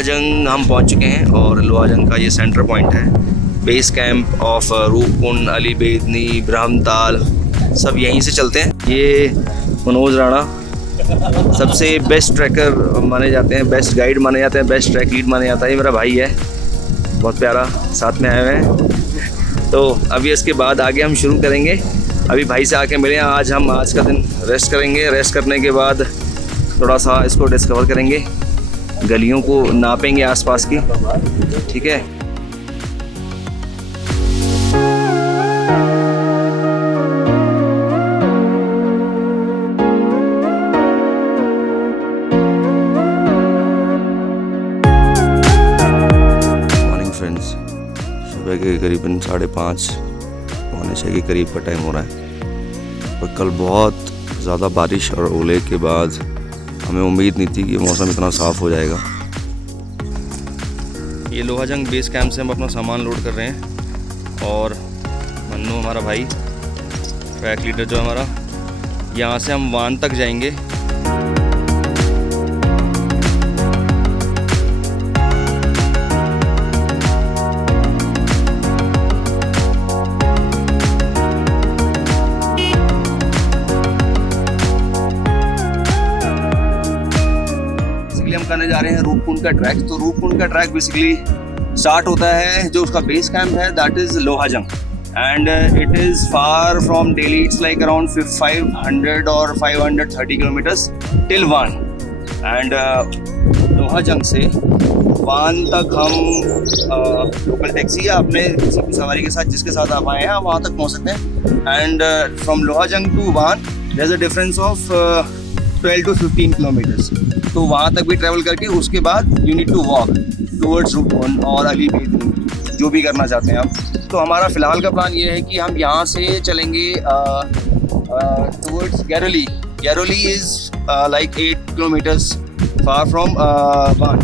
लोहाजंग हम पहुंच चुके हैं और लोहाजंग का ये सेंटर पॉइंट है। Base camp of Roopkund, Ali Bedni, Brahmatal सब यहीं से चलते हैं। ये मनोज राणा सबसे बेस्ट ट्रैकर माने जाते हैं, बेस्ट गाइड माने जाते हैं, बेस्ट ट्रैक लीड माने जाता है। ये मेरा भाई है, बहुत प्यारा, साथ में आए हुए हैं। तो अभी इसके बाद आगे हम शुरू करेंगे। अभी भाई से आके मिले। आज का दिन रेस्ट करेंगे। रेस्ट करने के बाद थोड़ा सा इसको डिस्कवर करेंगे, गलियों को नापेंगे आसपास की, ठीक है। मॉर्निंग फ्रेंड्स, सुबह के करीबन 5:30 पौने 6 के करीब का टाइम हो रहा है। और कल बहुत ज़्यादा बारिश और ओले के बाद हमें उम्मीद नहीं थी कि मौसम इतना साफ़ हो जाएगा। ये लोहाजंग बेस कैंप से हम अपना सामान लोड कर रहे हैं और मन्नू हमारा भाई, ट्रैक लीडर जो हमारा, यहाँ से हम वान तक जाएंगे। हम करने जा रहे हैं रूपकुंड का ट्रैक। तो रूपकुंड का ट्रैक बेसिकली स्टार्ट होता है, जो उसका बेस कैंप है that is Lohajung, and it is far from Delhi. It's like around 500 और 530 kilometres till one. And Lohajung से वान तक हम लोकल टैक्सी या अपने किसी भी सवारी के साथ जिसके साथ आप आए हैं वहाँ तक पहुँच सकते हैं। And from Lohajung to Wan there is a difference of 12 to 15 kilometres. तो वहाँ तक भी ट्रैवल करके उसके बाद you need to walk towards Roopkund और अली बेदनी, जो भी करना चाहते हैं आप। तो हमारा फ़िलहाल का प्लान ये है कि हम यहाँ से चलेंगे towards Gairoli. Gairoli is like 8 kilometers far from Wan.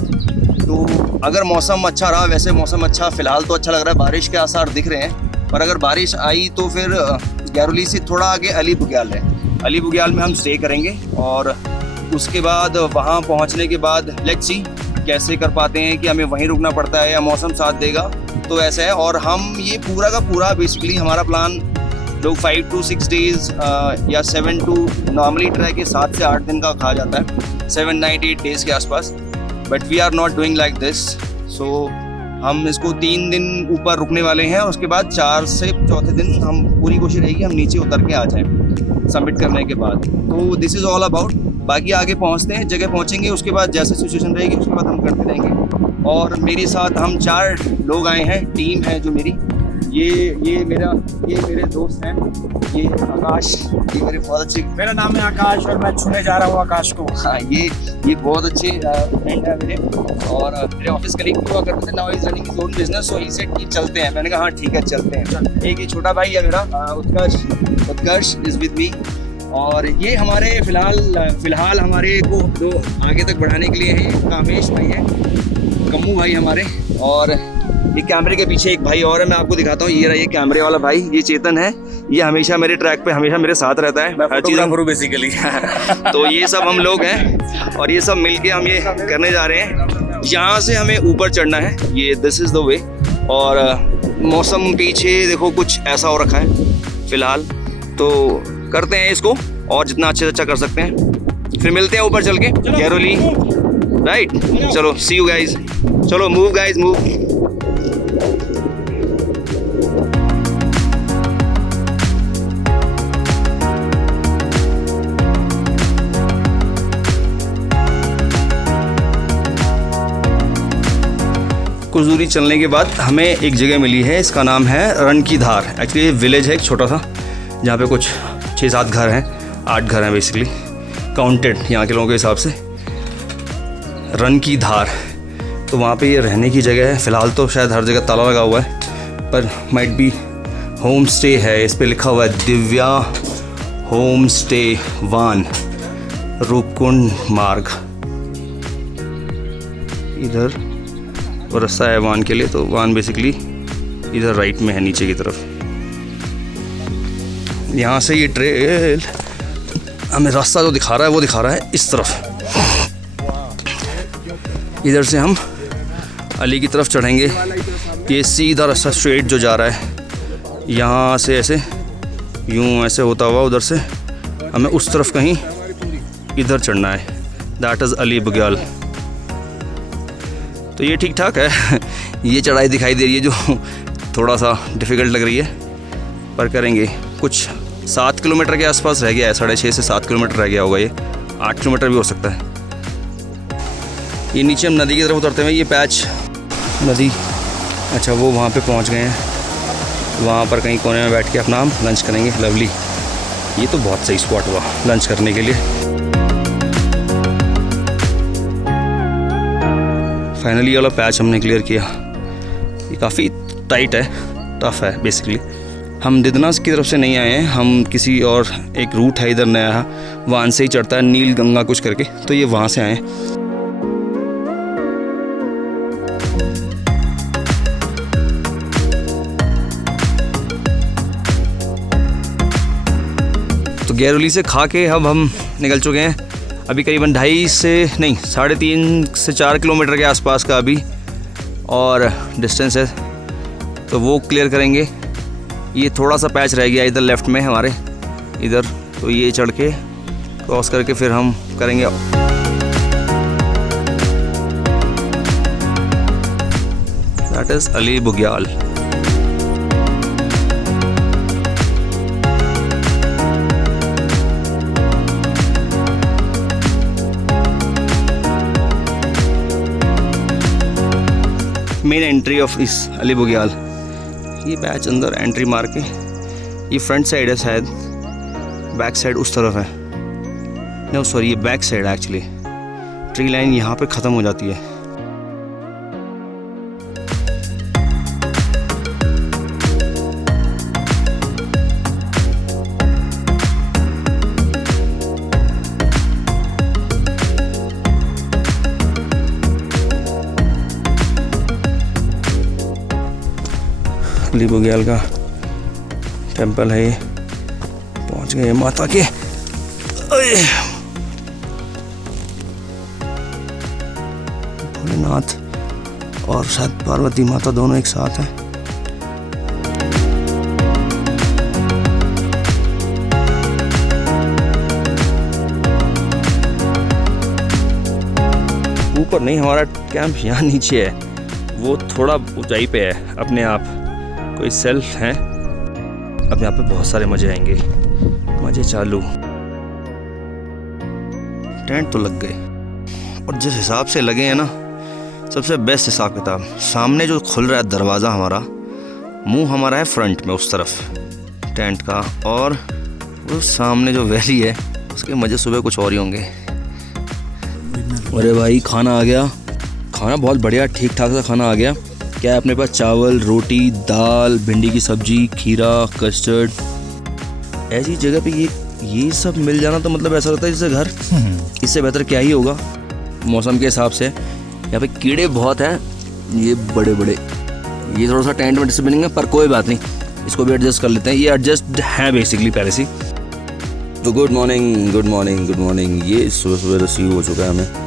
तो अगर मौसम अच्छा रहा, वैसे मौसम अच्छा फ़िलहाल तो अच्छा लग रहा है, बारिश के आसार दिख रहे हैं, पर अगर बारिश आई तो फिर गैरोली से थोड़ा आगे अली बुग्याल है। अली बुग्याल में हम स्टे करेंगे और उसके बाद वहाँ पहुँचने के बाद लेट्स सी कैसे कर पाते हैं कि हमें वहीं रुकना पड़ता है या मौसम साथ देगा, तो ऐसा है। और हम ये पूरा का पूरा बेसिकली हमारा प्लान लोग 5 to 6 डेज़ या 7 to नॉर्मली ट्रैक 7 से 8 दिन का कहा जाता है, 7 night 8 डेज़ के आसपास। But we are not doing like this. So हम इसको 3 दिन ऊपर रुकने वाले हैं और उसके बाद 4 से चौथे दिन हम पूरी कोशिश रहेगी हम नीचे उतर के आ जाएँ सबमिट करने के बाद। तो दिस इज़ ऑल अबाउट। बाकी आगे पहुंचते हैं, जगह पहुंचेंगे, उसके बाद जैसे सिचुएशन रहेगी उसके बाद हम करते रहेंगे। और मेरे साथ हम 4 लोग आए हैं, टीम है जो मेरी। ये मेरे दोस्त हैं, ये आकाश, ये मेरे बहुत अच्छे, मेरा नाम है आकाश और मैं छूने जा रहा हूँ आकाश को। हाँ, ये बहुत अच्छे फ्रेंड है मेरे और मेरे ऑफिस कलीग हुआ करते थे। Now is running his own business, so he said कि चलते हैं। मैंने कहा हाँ ठीक है चलते हैं। एक ये छोटा भाई है मेरा, उत्कर्ष इज विद मी। और ये हमारे फिलहाल हमारे को जो आगे तक बढ़ाने के लिए हैं कामेश भाई है, कम्मू भाई हमारे, और ये कैमरे के पीछे एक भाई और है, मैं आपको दिखाता हूँ। ये रहा ये कैमरे वाला भाई, ये चेतन है। ये हमेशा मेरे ट्रैक पे हमेशा मेरे साथ रहता है, मैं फोटोग्राफर हूँ बेसिकली। तो ये सब हम लोग हैं और ये सब मिलके हम ये करने जा रहे हैं। यहाँ से हमें ऊपर चढ़ना है, ये दिस इज़ द वे। और मौसम पीछे देखो कुछ ऐसा हो रखा है फिलहाल, तो करते हैं इसको और जितना अच्छे से अच्छा कर सकते हैं। फिर मिलते हैं ऊपर चल के गैरोली, राइट। चलो सी यू गाइज, चलो मूव गाइज मूव। कुछ दूरी चलने के बाद हमें एक जगह मिली है, इसका नाम है रन की धार। एक्चुअली विलेज है एक छोटा सा, जहाँ पे कुछ 6-7 घर हैं, 8 घर हैं बेसिकली काउंटेड यहाँ के लोगों के हिसाब से। रन की धार, तो वहाँ पे ये रहने की जगह है। फ़िलहाल तो शायद हर जगह ताला लगा हुआ है, पर माइट बी होम स्टे है। इस पे लिखा हुआ है दिव्या होम स्टे वान, रूपकुंड मार्ग। इधर वो रास्ता है वान के लिए, तो वान बेसिकली इधर राइट में है नीचे की तरफ। यहाँ से ये ट्रेल हमें रास्ता जो दिखा रहा है वो दिखा रहा है इस तरफ। इधर से हम अली की तरफ चढ़ेंगे। ये सीधा रास्ता स्ट्रेट जो जा रहा है, यहाँ से ऐसे यूँ ऐसे होता हुआ उधर से हमें उस तरफ कहीं इधर चढ़ना है। दैट इज़ अली बुग्याल। तो ये ठीक ठाक है। ये चढ़ाई दिखाई दे रही है जो थोड़ा सा डिफ़िकल्ट लग रही है, पर करेंगे। कुछ 7 किलोमीटर के आसपास रह गया है, 6.5 से 7 किलोमीटर रह गया होगा। ये 8 किलोमीटर भी हो सकता है। ये नीचे हम नदी की तरफ उतरते हैं। ये पैच नदी, अच्छा वो वहाँ पे पहुँच गए हैं। वहाँ पर कहीं कोने में बैठ के अपना हम लंच करेंगे। लवली, ये तो बहुत सही स्पॉट हुआ लंच करने के लिए। फाइनली ये वाला पैच हमने क्लियर किया। ये काफ़ी टाइट है, टफ है बेसिकली। हम दिदनास की तरफ से नहीं आए हैं, हम किसी और एक रूट है इधर नया, वहाँ से ही चढ़ता है, नील गंगा कुछ करके, तो ये वहाँ से आए हैं। तो गैरोली से खा के अब हम निकल चुके हैं। अभी करीबन 3.5 से 4 किलोमीटर के आसपास का अभी और डिस्टेंस है, तो वो क्लियर करेंगे। ये थोड़ा सा पैच रह गया इधर लेफ़्ट में हमारे इधर, तो ये चढ़ के क्रॉस करके फिर हम करेंगे। That is Ali Bugyal. Main entry of इस अली बुग्याल। ये बैच अंदर एंट्री मार के, ये फ्रंट साइड है शायद, बैक साइड उस तरफ है। नो सॉरी, ये back side actually. Tree line यहाँ पे ख़त्म हो जाती है। अली बुग्याल का टेंपल है ये। पहुंच गए माता के। भोलेनाथ और शायद पार्वती माता दोनों एक साथ हैं। ऊपर नहीं, हमारा कैंप यहाँ नीचे है, वो थोड़ा ऊंचाई पे है अपने आप। कोई सेल्फ है, अब यहाँ पे बहुत सारे मज़े आएंगे। मज़े चालू। टेंट तो लग गए और जिस हिसाब से लगे हैं ना, सबसे बेस्ट हिसाब किताब। सामने जो खुल रहा है दरवाज़ा हमारा, मुंह हमारा है फ्रंट में उस तरफ टेंट का, और वो सामने जो वैली है उसके मज़े सुबह कुछ और ही होंगे। अरे भाई खाना आ गया। खाना बहुत बढ़िया ठीक ठाक सा खाना आ गया। क्या है अपने पास? चावल, रोटी, दाल, भिंडी की सब्जी, खीरा, कस्टर्ड। ऐसी जगह पे ये सब मिल जाना तो मतलब ऐसा लगता है जैसे घर। इससे बेहतर क्या ही होगा मौसम के हिसाब से। यहाँ पे कीड़े बहुत हैं, ये बड़े बड़े। ये थोड़ा सा टेंट में डिस्टर्बिंग है, पर कोई बात नहीं, इसको भी एडजस्ट कर लेते हैं। ये एडजस्ट है बेसिकली पहले से। तो good morning good morning good morning. ये सुबह सुबह रिसीव हो चुका है हमें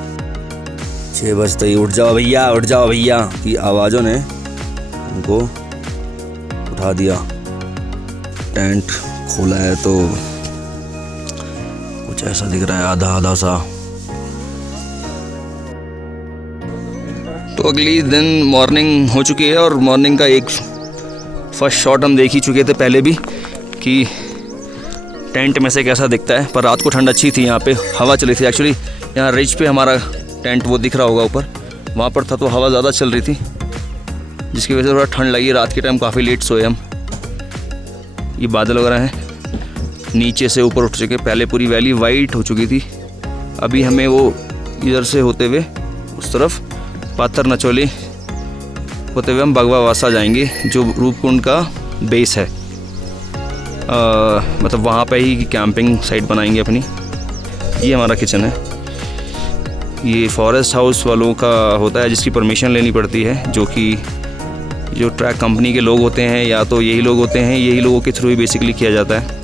6 बजते ही। उठ जाओ भैया, उठ जाओ भैया की आवाज़ों ने हमको उठा दिया। टेंट खोला है तो कुछ ऐसा दिख रहा है, आधा आधा सा। तो अगली दिन मॉर्निंग हो चुकी है और मॉर्निंग का एक फर्स्ट शॉट हम देख ही चुके थे पहले भी कि टेंट में से कैसा दिखता है। पर रात को ठंड अच्छी थी, यहाँ पे हवा चली थी। एक्चुअली यहाँ रिज पे हमारा टेंट वो दिख रहा होगा ऊपर, वहाँ पर था तो हवा ज़्यादा चल रही थी, जिसकी वजह से थोड़ा ठंड लगी। रात के टाइम काफ़ी लेट सोए हम। ये बादल वगैरह हैं, नीचे से ऊपर उठ चुके। पहले पूरी वैली वाइट हो चुकी थी, अभी हमें वो इधर से होते हुए उस तरफ पाथर नचोली होते हुए हम भगवा वासा जाएंगे, जो रूपकुंड का बेस है। मतलब वहाँ पे ही कैंपिंग साइट बनाएंगे अपनी। ये हमारा किचन है। ये फॉरेस्ट हाउस वालों का होता है, जिसकी परमिशन लेनी पड़ती है, जो कि जो ट्रैक कंपनी के लोग होते हैं या तो यही लोग होते हैं, यही लोगों के थ्रू ही बेसिकली किया जाता है।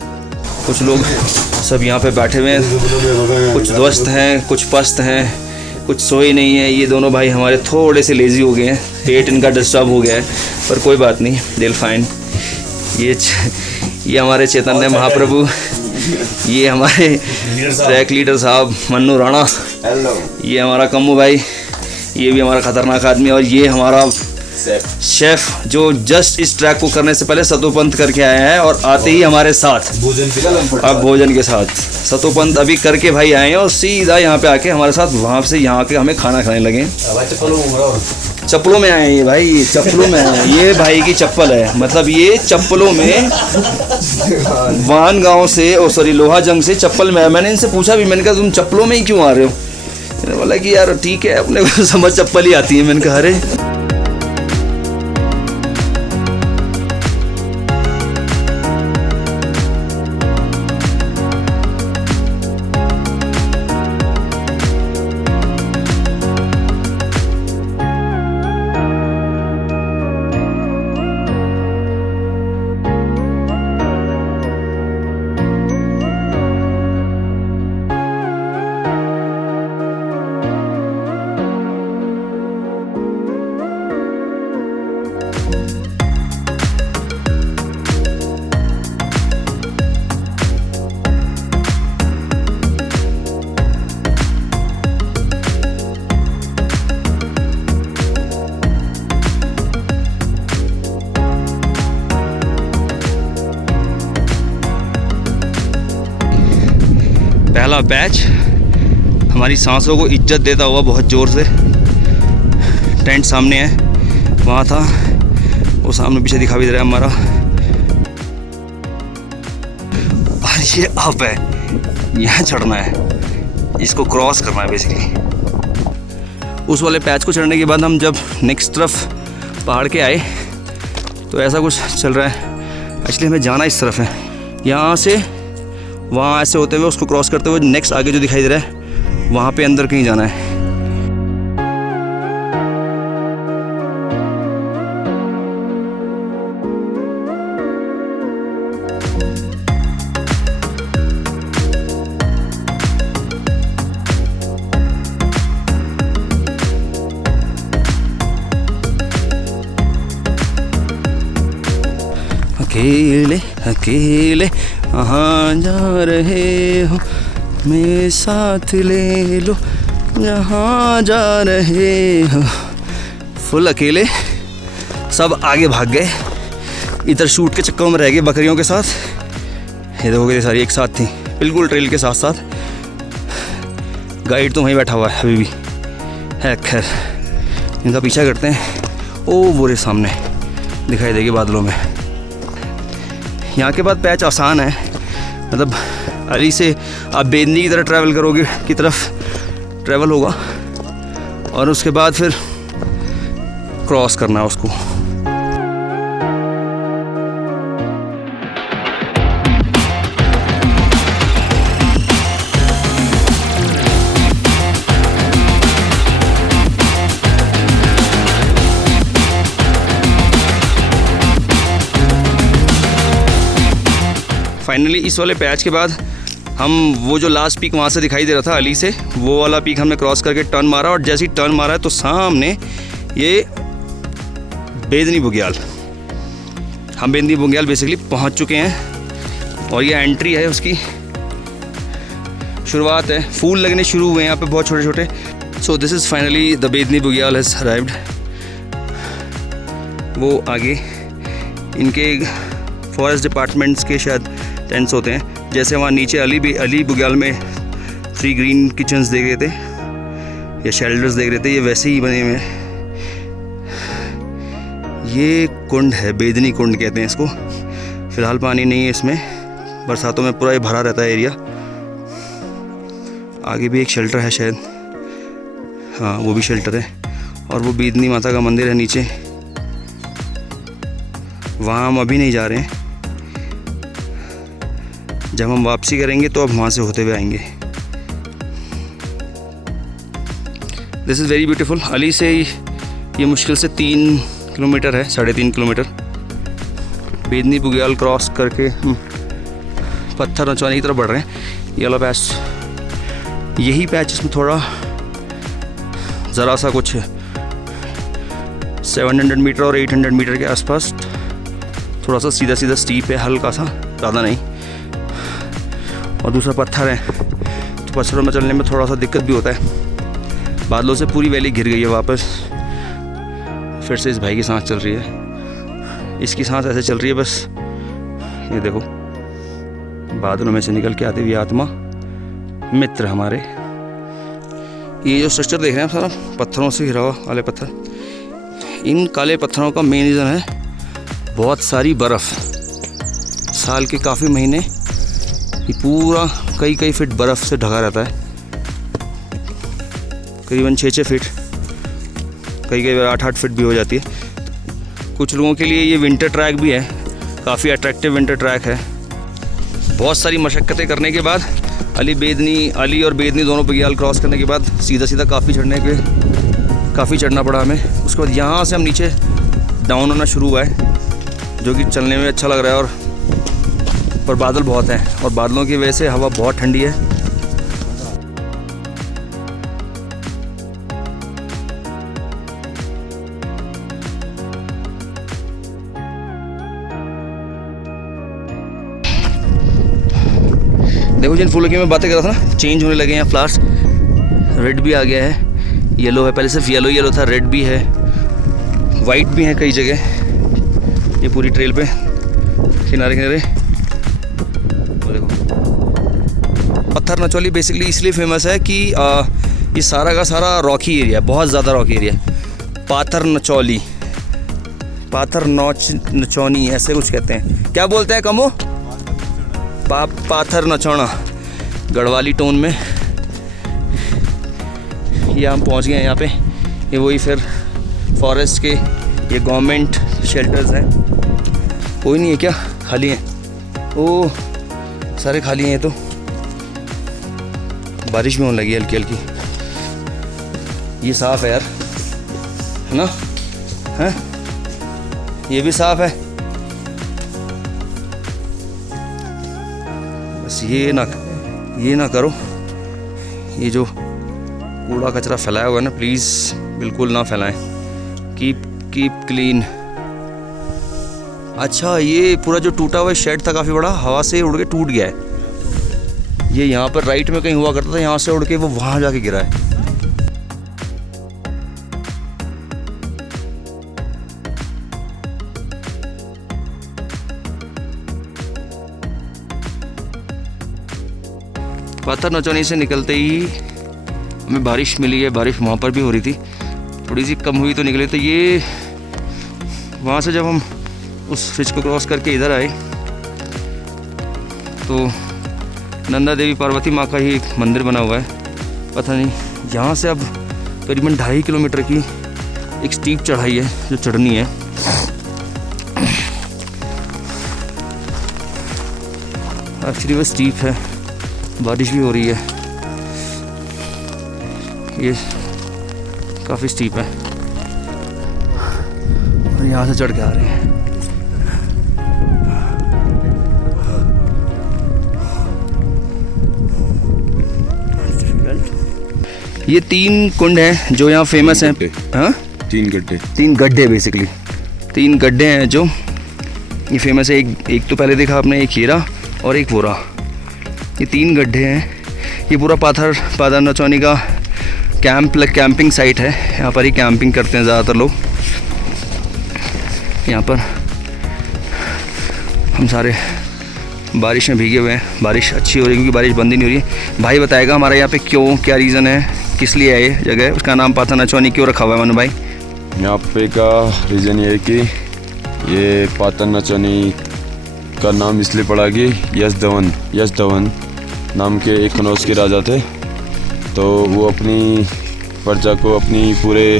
कुछ लोग सब यहाँ पे बैठे हुए हैं, कुछ ध्वस्त हैं, कुछ पस्त हैं, कुछ सोए नहीं है। ये दोनों भाई हमारे थोड़े से लेज़ी हो गए हैं, पेट इनका डिस्टर्ब हो गया है, पर कोई बात नहीं, दिल फाइन। ये हमारे चैतन्य महाप्रभु, ये हमारे ट्रैक लीडर साहब मन्नू राणा, ये हमारा कम्मू भाई, ये भी हमारा खतरनाक आदमी, और ये हमारा शेफ जो जस्ट इस ट्रैक को करने से पहले सतोपंथ करके आए हैं और आते ही हमारे साथ अब भोजन के साथ सतोपंथ अभी करके भाई आए हैं और सीधा यहाँ पे आके हमारे साथ वहाँ से यहाँ के हमें खाना खाने लगे। चप्पलों में आए हैं ये भाई, चप्पलों में आए हैं। ये भाई की चप्पल है, मतलब ये चप्पलों में वान गांव से लोहा जंग से चप्पल में आया। मैंने इनसे पूछा भी, मैंने कहा तुम चप्पलों में ही क्यों आ रहे हो? मैंने बोला कि यार ठीक है, अपने को समझ चप्पल ही आती है। मैंने कहा अरे पहला बैच हमारी सांसों को इज्जत देता हुआ बहुत ज़ोर से, टेंट सामने है, वहाँ था वो सामने पीछे दिखा भी दे रहा है हमारा, और ये अप है, यहाँ चढ़ना है, इसको क्रॉस करना है बेसिकली। उस वाले पैच को चढ़ने के बाद हम जब नेक्स्ट तरफ पहाड़ के आए तो ऐसा कुछ चल रहा है। एक्चुअली हमें जाना इस तरफ है, यहाँ से वहाँ ऐसे होते हुए उसको क्रॉस करते हुए नेक्स्ट आगे जो दिखाई दे रहा है वहाँ पे अंदर कहीं जाना है। अकेले अकेले कहाँ जा रहे हो, मेरे साथ ले लो जहाँ जा रहे हो। फुल अकेले, सब आगे भाग गए, इधर शूट के चक्कर में रह गए बकरियों के साथ। ये देखो ये सारी एक साथ थी बिल्कुल ट्रेल के साथ साथ। गाइड तो वहीं बैठा हुआ है अभी भी है। खैर इनका पीछा करते हैं। ओ वो रे सामने दिखाई देगी बादलों में। यहाँ के बाद पैच आसान है, मतलब अली से आप बेदनी की तरफ ट्रैवल करोगे की तरफ ट्रैवल होगा और उसके बाद फिर क्रॉस करना है उसको। फाइनली इस वाले पैच के बाद हम वो जो लास्ट पीक वहाँ से दिखाई दे रहा था अली से, वो वाला पीक हमने क्रॉस करके टर्न मारा और जैसे ही टर्न मारा है तो सामने ये बेदनी बुग्याल, हम बेदनी बुग्याल बेसिकली पहुँच चुके हैं और ये एंट्री है उसकी, शुरुआत है। फूल लगने शुरू हुए हैं यहाँ पे बहुत छोटे छोटे। So this is finally the Bedni Bugyal has arrived. वो आगे इनके फॉरेस्ट डिपार्टमेंट्स के शायद टेंट्स होते हैं, जैसे वहाँ नीचे अली बुग्याल में फ्री ग्रीन किचन्स देख रहे थे या शेल्टर्स देख रहे थे, ये वैसे ही बने हुए हैं। ये कुंड है, बेदनी कुंड कहते हैं इसको। फ़िलहाल पानी नहीं है इसमें, बरसातों में पूरा ये भरा रहता है एरिया। आगे भी एक शेल्टर है शायद, हाँ वो भी शेल्टर है। और वो बेदनी माता का मंदिर है नीचे, वहाँ हम अभी नहीं जा रहे हैं। जब हम वापसी करेंगे तो अब वहाँ से होते हुए आएंगे। This is very beautiful. Ali से ये मुश्किल से 3 किलोमीटर है, 3.5 किलोमीटर। बेदनी बुग्याल क्रॉस करके पत्थर नचवाने की तरफ बढ़ रहे हैं। ये वाला पैच, यही पैच इसमें थोड़ा ज़रा सा कुछ 700 मीटर और 800 मीटर के आसपास थोड़ा सा सीधा सीधा स्टीप है, हल्का सा, ज़्यादा नहीं। और दूसरा पत्थर है, तो पत्थरों में चलने में थोड़ा सा दिक्कत भी होता है। बादलों से पूरी वैली घिर गई है वापस। फिर से इस भाई की सांस चल रही है, इसकी सांस ऐसे चल रही है बस। ये देखो बादलों में से निकल के आती हुई आत्मा, मित्र हमारे। ये जो स्ट्रक्चर देख रहे हैं आप, सारा पत्थरों से घिरा हुआ, काले पत्थर। इन काले पत्थरों का मेन रीज़न है बहुत सारी बर्फ़। साल के काफ़ी महीने ये पूरा कई फीट बर्फ़ से ढका रहता है, करीबन 6-6 फीट, कई बार 8-8 फीट भी हो जाती है। कुछ लोगों के लिए ये विंटर ट्रैक भी है, काफ़ी अट्रैक्टिव विंटर ट्रैक है। बहुत सारी मशक्क़तें करने के बाद अली और बेदनी दोनों बगियाल क्रॉस करने के बाद सीधा काफ़ी चढ़ना पड़ा हमें। उसके बाद यहाँ से हम नीचे डाउन होना शुरू हुआ है, जो कि चलने में अच्छा लग रहा है। और पर बादल बहुत हैं और बादलों की वजह से हवा बहुत ठंडी है। देखो जिन फूलों की मैं बातें कर रहा था ना, चेंज होने लगे हैं फ्लावर्स। रेड भी आ गया है, येलो है, पहले सिर्फ येलो था, रेड भी है, वाइट भी है कई जगह। ये पूरी ट्रेल पे किनारे देखो। पत्थर नचौली बेसिकली इसलिए फेमस है कि ये सारा का सारा रॉकी एरिया है, बहुत ज़्यादा रॉकी एरिया है। पाथर नचौनी ऐसे कुछ कहते हैं। क्या बोलते हैं कमो? पाथर नचौना, गढ़वाली टोन में। ये हम पहुंच गए हैं यहाँ पे। ये वही फिर फॉरेस्ट के ये गवर्नमेंट शेल्टर्स हैं। कोई नहीं है क्या? खाली हैं? ओह सारे खाली हैं। तो बारिश भी होने लगी हल्की हल्की। ये साफ़ है यार, है ना? हैं? ये भी साफ़ है। बस ये ना करो, ये जो कूड़ा कचरा फैलाया हुआ है ना, प्लीज़ बिल्कुल ना फैलाएं। Keep clean. अच्छा, ये पूरा जो टूटा हुआ शेड था काफ़ी बड़ा, हवा से उड़ के टूट गया है। ये यहाँ पर राइट में कहीं हुआ करता था, यहाँ से उड़ के वो वहाँ जाके गिरा है। पाथर नचौनी से निकलते ही हमें बारिश मिली है। बारिश वहाँ पर भी हो रही थी, थोड़ी सी कम हुई तो निकले। तो ये वहाँ से जब हम उस ब्रिज को क्रॉस करके इधर आए तो नंदा देवी पार्वती माँ का ही मंदिर बना हुआ है। पता नहीं, यहाँ से अब करीबन 2.5 किलोमीटर की एक स्टीप चढ़ाई है जो चढ़नी है। एक्चुअली वो स्टीप है, बारिश भी हो रही है, ये काफ़ी स्टीप है और यहाँ से चढ़ के आ रहे हैं। ये 3 कुंड हैं जो यहाँ फेमस हैं। हाँ, 3 गड्ढे बेसिकली 3 गड्ढे हैं जो ये फेमस है। एक तो पहले देखा आपने, एक हीरा और एक वोरा। ये 3 गड्ढे हैं। ये पूरा पाथर नचौनी का कैंपिंग साइट है। यहाँ पर ही कैंपिंग करते हैं ज़्यादातर लोग। यहाँ पर हम सारे बारिश में भीगे हुए हैं। बारिश अच्छी हो रही है क्योंकि बारिश बंद ही नहीं हो रही है। भाई बताएगा हमारे यहाँ पे क्या रीज़न है, किस लिए है ये जगह, उसका नाम पाथर नचौनी क्यों रखा हुआ है मनु भाई? यहाँ पे का रीज़न ये है कि ये पाथर नचौनी का नाम इसलिए पड़ा कि यश धवन नाम के एक कनौज के राजा थे। तो वो अपनी प्रजा को, अपनी पूरे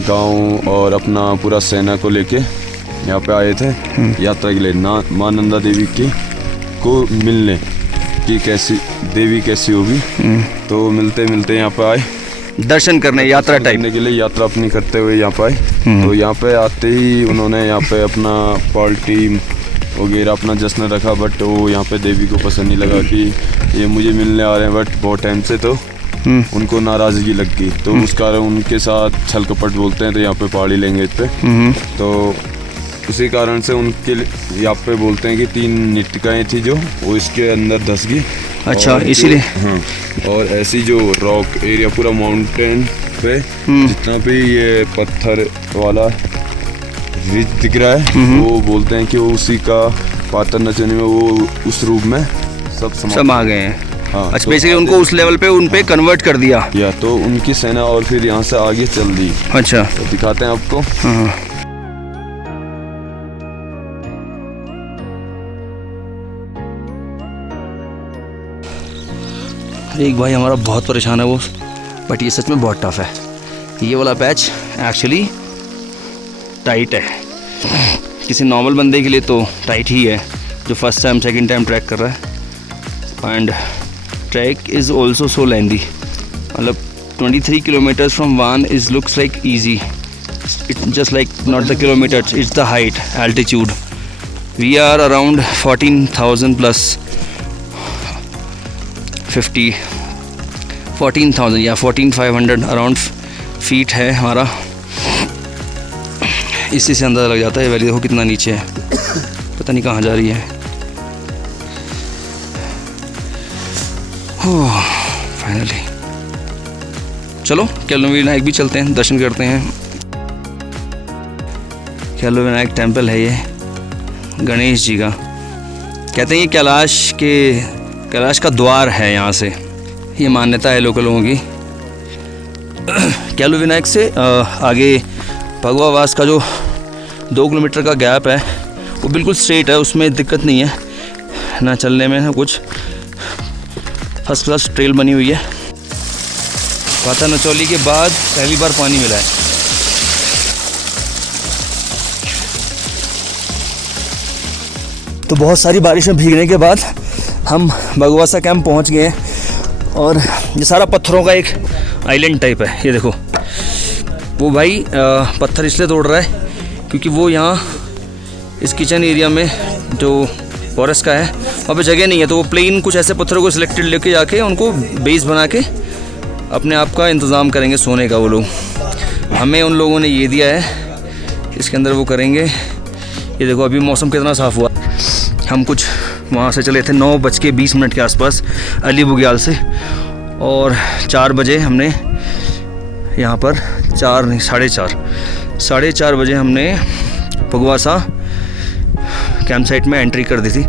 गांव और अपना पूरा सेना को लेके यहाँ पे आए थे यात्रा के लिए, माँ नंदा देवी को मिलने कि देवी कैसी होगी। तो मिलते मिलते यहाँ पे आए, दर्शन करने, यात्रा टाइप के लिए यात्रा अपनी करते हुए यहाँ पे आए। तो यहाँ पे आते ही उन्होंने यहाँ पे अपना पार्टी वगैरह अपना जश्न रखा। बट वो यहाँ पे देवी को पसंद नहीं लगा कि ये मुझे मिलने आ रहे हैं बट बहुत टाइम से, तो उनको नाराज़गी लग गई, तो उस कारण उनके साथ छल कपट बोलते हैं, तो यहाँ पे पहाड़ी लैंग्वेज पे। तो उसी कारण से उनके यहाँ पे बोलते हैं कि 3 निटिकाएँ थी जो वो इसके अंदर धस गई। अच्छा, और इसीलिए। हाँ, और ऐसी जो रॉक एरिया पूरा माउंटेन पे जितना भी ये पत्थर वाला रिज दिख रहा है, वो बोलते हैं कि वो उसी का पातन नचनी में वो उस रूप में सब आ गए हैं। हाँ, अच्छा, तो बेसिकली उनको उस लेवल पे उन पे कन्वर्ट कर दिया। या तो उनकी सेना और फिर यहाँ से आगे चल दी। अच्छा। तो दिखाते हैं आपको। हाँ। एक भाई हमारा बहुत परेशान है वो, बट ये सच में बहुत टफ है। ये वाला पैच एक्चुअली टाइट है, किसी नॉर्मल बंदे के लिए तो टाइट ही है जो first time second time trek कर रहा है। And trek is also so lengthy, मतलब 23 kilometers from Wan is looks like easy, it just like not the kilometers, it's the height, altitude. We are around 14,000 plus 14,000 या 14,500 around feet है हमारा। इसी से अंदाज़ा लग जाता है वैली देखो कितना नीचे है, पता नहीं कहाँ जा रही है। फाइनली चलो कैलो विनायक भी चलते हैं, दर्शन करते हैं। कैलो विनायक टेम्पल है ये गणेश जी का, कहते हैं ये कैलाश का द्वार है, यहाँ से ये मान्यता है लोकल लोगों की। कैलो विनायक से आगे भगवावास का जो 2 किलोमीटर का गैप है वो बिल्कुल स्ट्रेट है, उसमें दिक्कत नहीं है ना चलने में, ना कुछ, फर्स्ट क्लास ट्रेल बनी हुई है। पातन नचौली के बाद पहली बार पानी मिला है। तो बहुत सारी बारिश में भीगने के बाद हम भगवासा कैंप पहुंच गए हैं, और ये सारा पत्थरों का एक आइलैंड टाइप है। ये देखो वो भाई पत्थर इसलिए तोड़ रहा है क्योंकि वो यहाँ इस किचन एरिया में जो फॉरेस्ट का है वहाँ पे जगह नहीं है, तो वो प्लेन कुछ ऐसे पत्थरों को सिलेक्टेड लेके जाके उनको बेस बना के अपने आप का इंतज़ाम करेंगे सोने का वो लोग। हमें उन लोगों ने ये दिया है, इसके अंदर वो करेंगे। ये देखो अभी मौसम कितना साफ़ हुआ। हम कुछ वहाँ से चले थे 9:20 के आसपास अली बुग्याल से, और 4 बजे हमने यहाँ पर 4:30 बजे हमने भगवासा कैंप साइट में एंट्री कर दी थी।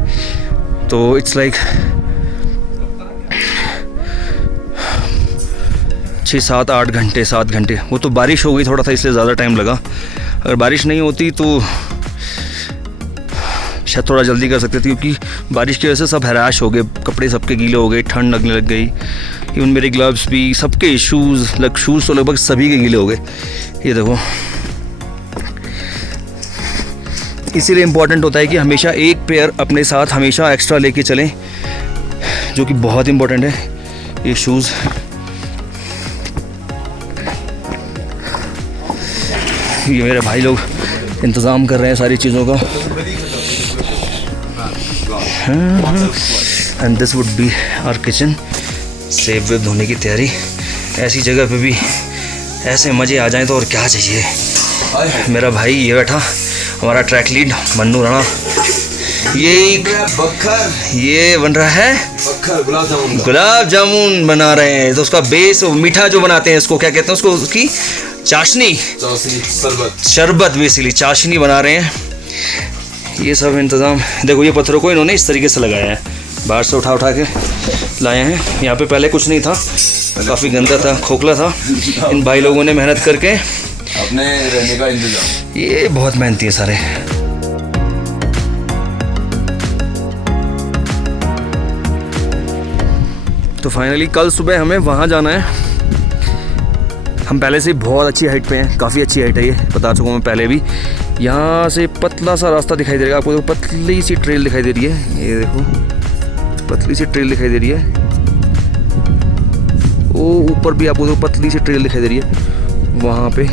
तो इट्स लाइक 6-7-8 घंटे 7 घंटे। वो तो बारिश हो गई थोड़ा सा इसलिए ज़्यादा टाइम लगा, अगर बारिश नहीं होती तो शायद थोड़ा जल्दी कर सकते थे, क्योंकि बारिश की वजह से सब हैराश हो गए, कपड़े सबके गीले हो गए, ठंड लगने लग गई। इवन मेरे ग्लव्स भी, सबके शूज़ तो लगभग सभी के गीले हो गए। ये देखो इसीलिए इम्पॉर्टेंट होता है कि हमेशा एक पेयर अपने साथ हमेशा एक्स्ट्रा लेके चलें, जो कि बहुत इम्पोर्टेंट है ये शूज़। ये मेरे भाई लोग इंतज़ाम कर रहे हैं सारी चीज़ों का। And this would be our kitchen, सेब वेब धोने की तैयारी। ऐसी जगह पे भी ऐसे मज़े आ जाएं तो और क्या चाहिए। मेरा भाई ये बैठा, हमारा ट्रैक लीड मन्नू राणा, ये बन रहा है गुलाब जामुन बना रहे हैं। तो उसका बेस मीठा जो बनाते हैं इसको क्या कहते हैं, उसको उसकी चाशनी शरबत बेसिकली चाशनी बना रहे हैं। ये सब इंतज़ाम देखो, ये पत्थरों को इन्होंने इस तरीके से लगाया है, बाहर से उठा के लाए हैं। यहाँ पे पहले कुछ नहीं था, काफ़ी गंदा था, खोखला था। इन भाई लोगों ने मेहनत करके अपने रहने का इंतजाम, ये बहुत मेहनती है सारे। तो फाइनली कल सुबह हमें वहाँ जाना है। हम पहले से बहुत अच्छी हाइट पे हैं, काफ़ी अच्छी हाइट है, ये बता चुका हूँ मैं पहले भी। यहाँ से पतला सा रास्ता दिखाई दे रहा है आपको, देखो पतली सी ट्रेल दिखाई दे रही है, ये देखो पतली सी ट्रेल दिखाई दे रही है। वो ऊपर भी आपको देखो पतली सी ट्रेल दिखाई दे रही है, वहाँ पे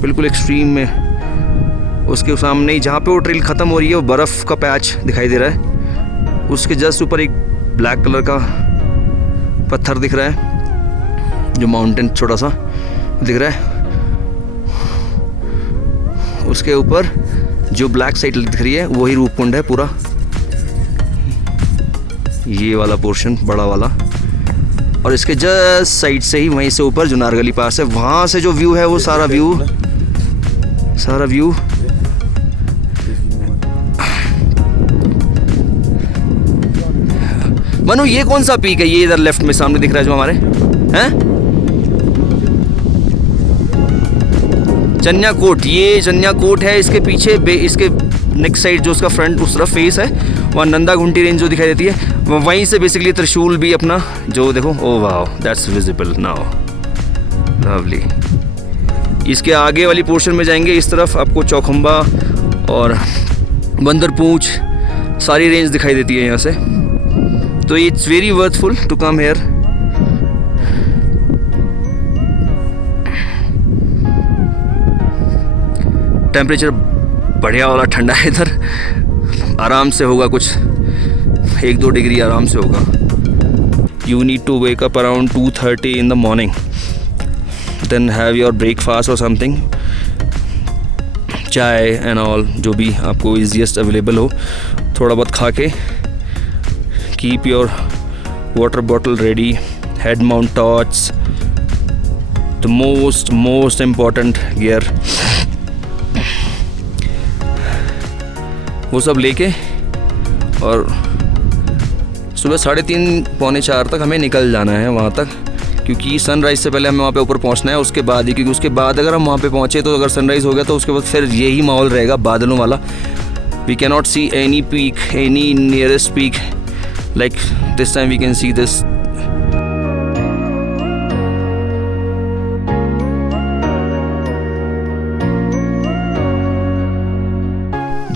बिल्कुल एक्सट्रीम में। उसके सामने ही जहाँ पे वो ट्रेल ख़त्म हो रही है वो बर्फ़ का पैच दिखाई दे रहा है। उसके जस्ट ऊपर एक ब्लैक कलर का पत्थर दिख रहा है, जो माउंटेन छोटा सा दिख रहा है, उसके ऊपर जो ब्लैक साइड दिख रही है वही रूपकुंड है पूरा, ये वाला पोर्शन बड़ा वाला। और इसके जस्ट साइड से ही वहीं से ऊपर जो नारगली पास है, वहाँ से जो व्यू है वो सारा व्यू मनु, ये कौन सा पीक है ये इधर लेफ्ट में सामने दिख रहा है जो हमारे हैं? चन्याकोट, ये चन्याकोट है। इसके पीछे इसके नेक्स्ट साइड जो उसका फ्रंट उस तरफ फेस है, वहाँ नंदा घुंटी रेंज जो दिखाई देती है, वहीं से बेसिकली त्रिशूल भी अपना जो देखो, oh wow that's visible now, lovely. इसके आगे वाली पोर्शन में जाएंगे इस तरफ आपको चौखंबा और बंदरपूंछ सारी रेंज दिखाई देती है यहाँ से। तो it's very worthful to come here. Temperature बढ़िया वाला ठंडा है इधर, आराम से होगा कुछ 1-2 डिग्री आराम से होगा। You need to wake up around 2:30 in the morning, then have your breakfast or something, चाय एंड ऑल जो भी आपको ईजीएस्ट अवेलेबल हो, थोड़ा बहुत खा के keep your water bottle ready, head mount torch, the most important gear, वो सब लेके और सुबह 3:30 पौने 4 तक हमें निकल जाना है वहाँ तक, क्योंकि सनराइज़ से पहले हमें वहाँ पे ऊपर पहुँचना है। उसके बाद ही, क्योंकि उसके बाद अगर हम वहाँ पे पहुँचे तो अगर सनराइज़ हो गया तो उसके बाद फिर यही माहौल रहेगा बादलों वाला। We can not see any peak, any nearest peak like this time we can see this.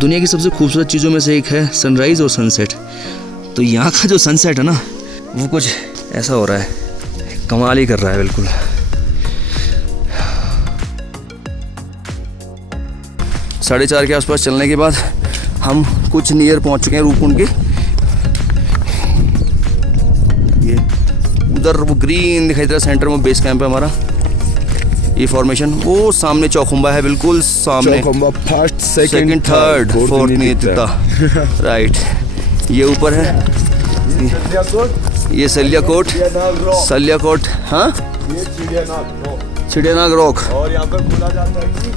दुनिया की सबसे खूबसूरत चीज़ों में से एक है सनराइज़ और सनसेट। तो यहाँ का जो सनसेट है ना, वो कुछ ऐसा हो रहा है, कमाल ही कर रहा है बिल्कुल। साढ़े 4 के आसपास चलने के बाद हम कुछ नियर पहुँच चुके हैं रूपकुंड के। ये उधर वो ग्रीन दिखाई दे रहा है, सेंटर में बेस कैंप है हमारा। ये फॉर्मेशन वो सामने चौखुम्बा है, बिल्कुल सामने फर्स्ट सेकंड थर्ड फोर्थ नहीं दिखता राइट। ये ऊपर है ये सल्याकोट, हाँ चिड़ियानाग रॉक, और यहाँ पर बोला जाता है कि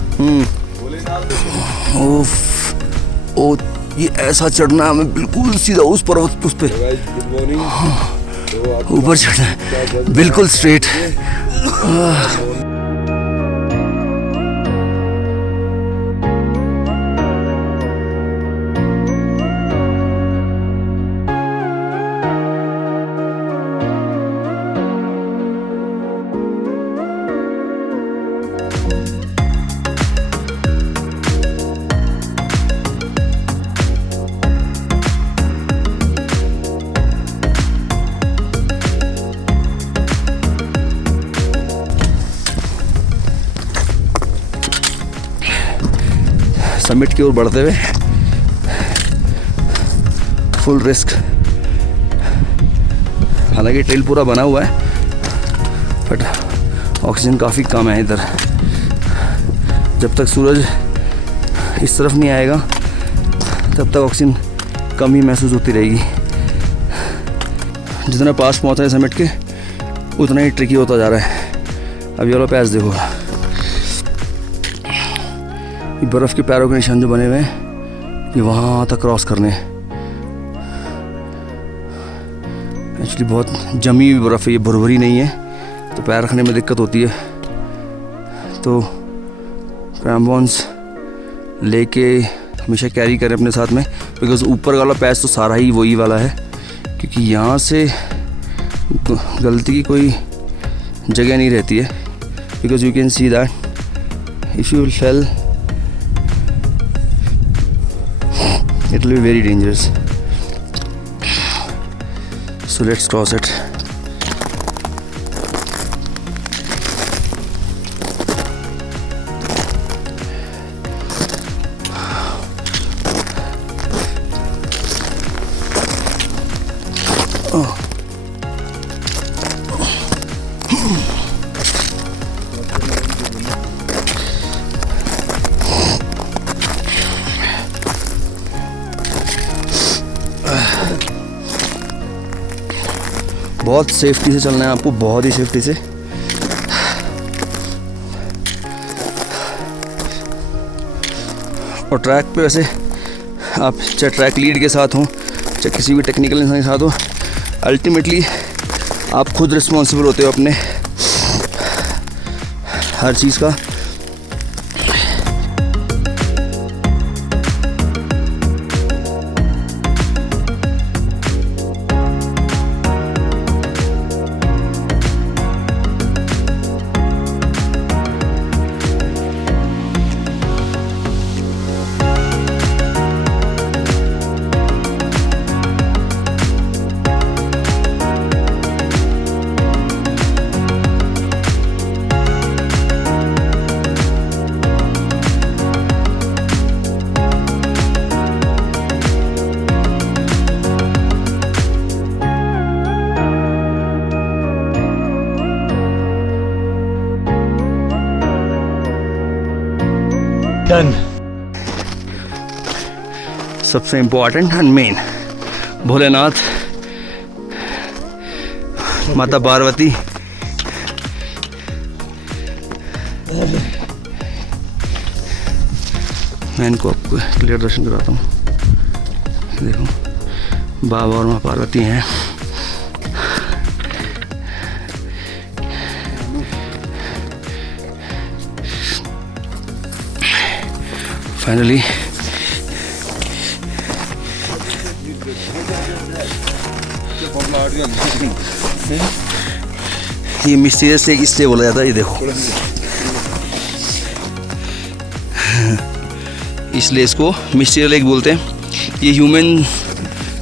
ओ ये ऐसा चढ़ना है हमें, बिल्कुल सीधा उस पर्वत उस पे ऊपर चढ़ना है, बिल्कुल स्ट्रेट। समिट की ओर बढ़ते हुए फुल रिस्क, हालांकि ट्रेल पूरा बना हुआ है बट ऑक्सीजन काफ़ी कम है इधर। जब तक सूरज इस तरफ नहीं आएगा तब तक ऑक्सीजन कम ही महसूस होती रहेगी। जितना पास पहुँच रहे हैं समिट के उतना ही ट्रिकी होता जा रहा है। अब ये वाला पैच देखो, ये बर्फ़ के पैरों के निशान जो बने हुए हैं ये वहाँ तक क्रॉस करने हैं। एक्चुअली बहुत जमी हुई बर्फ़ है, ये भुरभुरी नहीं है, तो पैर रखने में दिक्कत होती है। तो क्रैम्बॉन्स लेके हमेशा कैरी करें अपने साथ में, बिकॉज़ ऊपर वाला पैच तो सारा ही वही वाला है, क्योंकि यहाँ से गलती की कोई जगह नहीं रहती है। Because you can see that if you fail it will be very dangerous. So let's cross it. Oh. बहुत सेफ्टी से चलना है आपको, बहुत ही सेफ्टी से। और ट्रैक पे वैसे आप चाहे ट्रैक लीड के साथ हों, चाहे किसी भी टेक्निकल इंसान के साथ हो, अल्टीमेटली आप खुद रिस्पॉन्सिबल होते हो अपने हर चीज़ का। डन। सबसे इम्पोर्टेंट एंड मेन, भोलेनाथ, माता पार्वती, मैं इनको आपको क्लियर दर्शन कराता हूँ। देखो बाबा और माँ पार्वती हैं। फाइनली ये मिस्टीरियस लेक इसलिए बोला जाता है, ये देखो इसलिए इसको मिस्टीरियस लेक बोलते हैं। ये ह्यूमन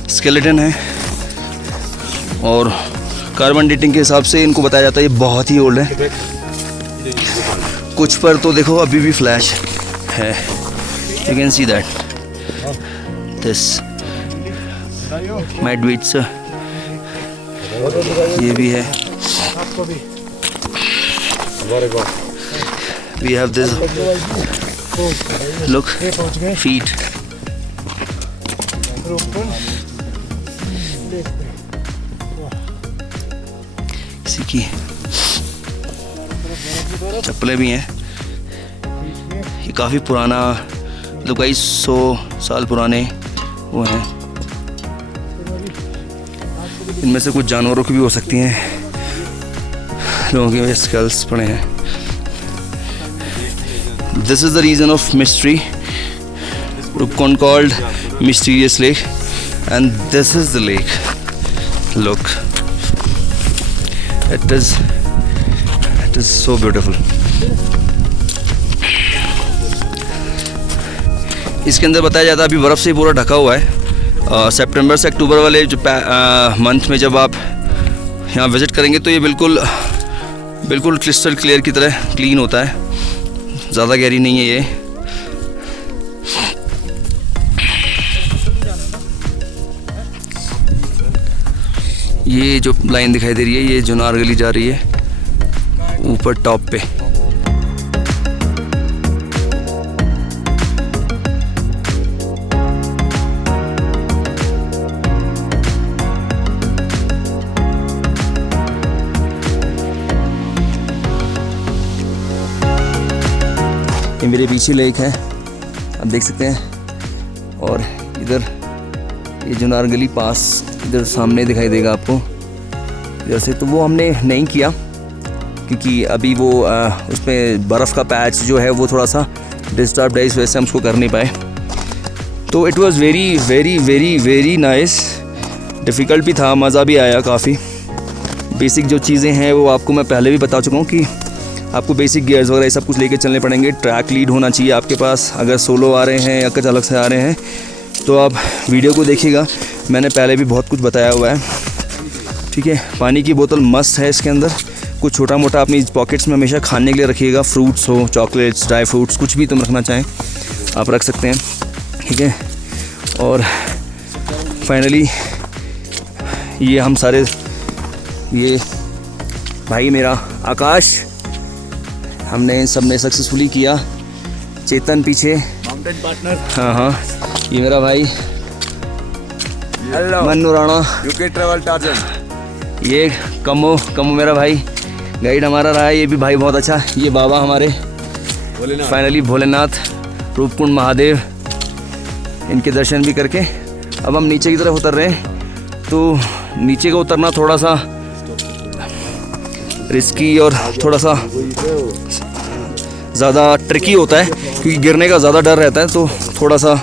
स्केलेटन है और कार्बन डेटिंग के हिसाब से इनको बताया जाता है ये बहुत ही ओल्ड है। कुछ पर तो देखो अभी भी फ्लैश है, you can see that this might be it's ये भी है। we have this look feet किसी की चप्पलें भी हैं। ये काफ़ी पुराना, मतलब कई 100 साल पुराने वो हैं। इनमें से कुछ जानवरों की भी हो सकती हैं, लोगों के स्कल्स पड़े हैं। This is the reason of mystery, called mysterious lake, and this is the lake. Look, it is so beautiful. इसके अंदर बताया जाता है अभी बर्फ़ से पूरा ढका हुआ है। सितंबर से अक्टूबर वाले जो मंथ में जब आप यहाँ विज़िट करेंगे तो ये बिल्कुल क्रिस्टल क्लियर की तरह क्लीन होता है, ज़्यादा गहरी नहीं है ये। ये जो लाइन दिखाई दे रही है ये जुनार गली जा रही है ऊपर टॉप पे। ये मेरे पीछे लेक है, आप देख सकते हैं। और इधर ये जुनार गली पास इधर सामने दिखाई देगा आपको इधर से। तो वो हमने नहीं किया क्योंकि अभी वो उसमें बर्फ़ का पैच जो है वो थोड़ा सा डिस्टर्ब है, इस वजह से हम उसको कर नहीं पाए। तो it was very very very very nice. Difficult भी था, मज़ा भी आया काफ़ी। बेसिक जो चीज़ें हैं वो आपको मैं पहले भी बता चुका हूँ कि आपको बेसिक गियर्स वगैरह सब कुछ लेके चलने पड़ेंगे। ट्रैक लीड होना चाहिए आपके पास, अगर सोलो आ रहे हैं या कुछ अलग से आ रहे हैं तो आप वीडियो को देखिएगा, मैंने पहले भी बहुत कुछ बताया हुआ है। ठीक है, पानी की बोतल मस्त है इसके अंदर। कुछ छोटा मोटा अपनी पॉकेट्स में हमेशा खाने के लिए रखिएगा, फ्रूट्स हो, चॉकलेट्स, ड्राई फ्रूट्स, कुछ भी तुम रखना चाहें आप रख सकते हैं। ठीक है, और फाइनली ये हम सारे, ये भाई मेरा आकाश, हमने सब ने सक्सेसफुली किया। चेतन पीछे, माउंटेन पार्टनर। हाँ, ये मेरा भाई hello Mannu Rana. UK travel torsion. ये कमो मेरा भाई गाइड हमारा रहा है, ये भी भाई बहुत अच्छा। ये बाबा हमारे फाइनली भोलेनाथ रूपकुंड महादेव, इनके दर्शन भी करके अब हम नीचे की तरफ उतर रहे हैं। तो नीचे का उतरना थोड़ा सा रिस्की और थोड़ा सा ज़्यादा ट्रिकी होता है क्योंकि गिरने का ज़्यादा डर रहता है, तो थोड़ा सा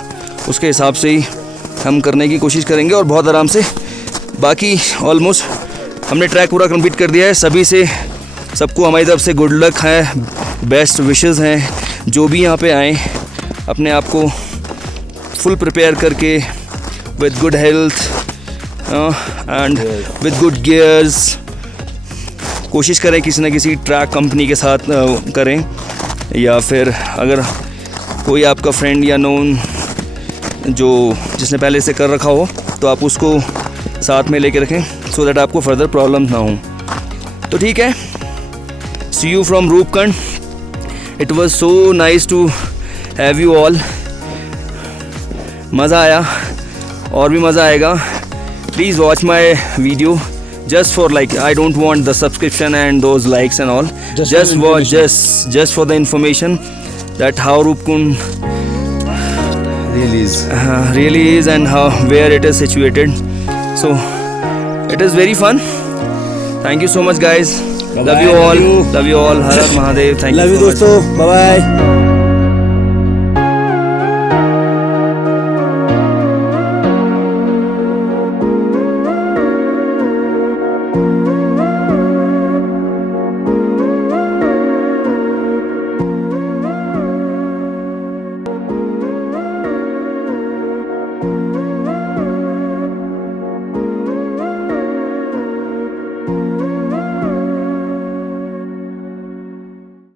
उसके हिसाब से ही हम करने की कोशिश करेंगे और बहुत आराम से। बाकी ऑलमोस्ट हमने ट्रैक पूरा कंप्लीट कर दिया है। सभी से सबको हमारी तरफ से गुड लक है, बेस्ट विशेस हैं। जो भी यहाँ पे आएँ अपने आप को फुल प्रिपेयर करके with good health and with good gears कोशिश करें किसी न किसी ट्रैक कंपनी के साथ करें, या फिर अगर कोई आपका फ्रेंड या नोन जिसने पहले से कर रखा हो तो आप उसको साथ में लेके रखें सो दैट आपको फर्दर प्रॉब्लम ना हो। तो ठीक है, see you from Roopkund. It was so nice to have you all. मज़ा आया और भी मज़ा आएगा। Please watch my video just for like I don't want the subscription and those likes and all, just watch just for the information that how Roopkund really is and how where it is situated. So it is very fun. Thank you so much guys. Love you all. Har Har Mahadev. Thank you. Love you दोस्तों. Bye bye.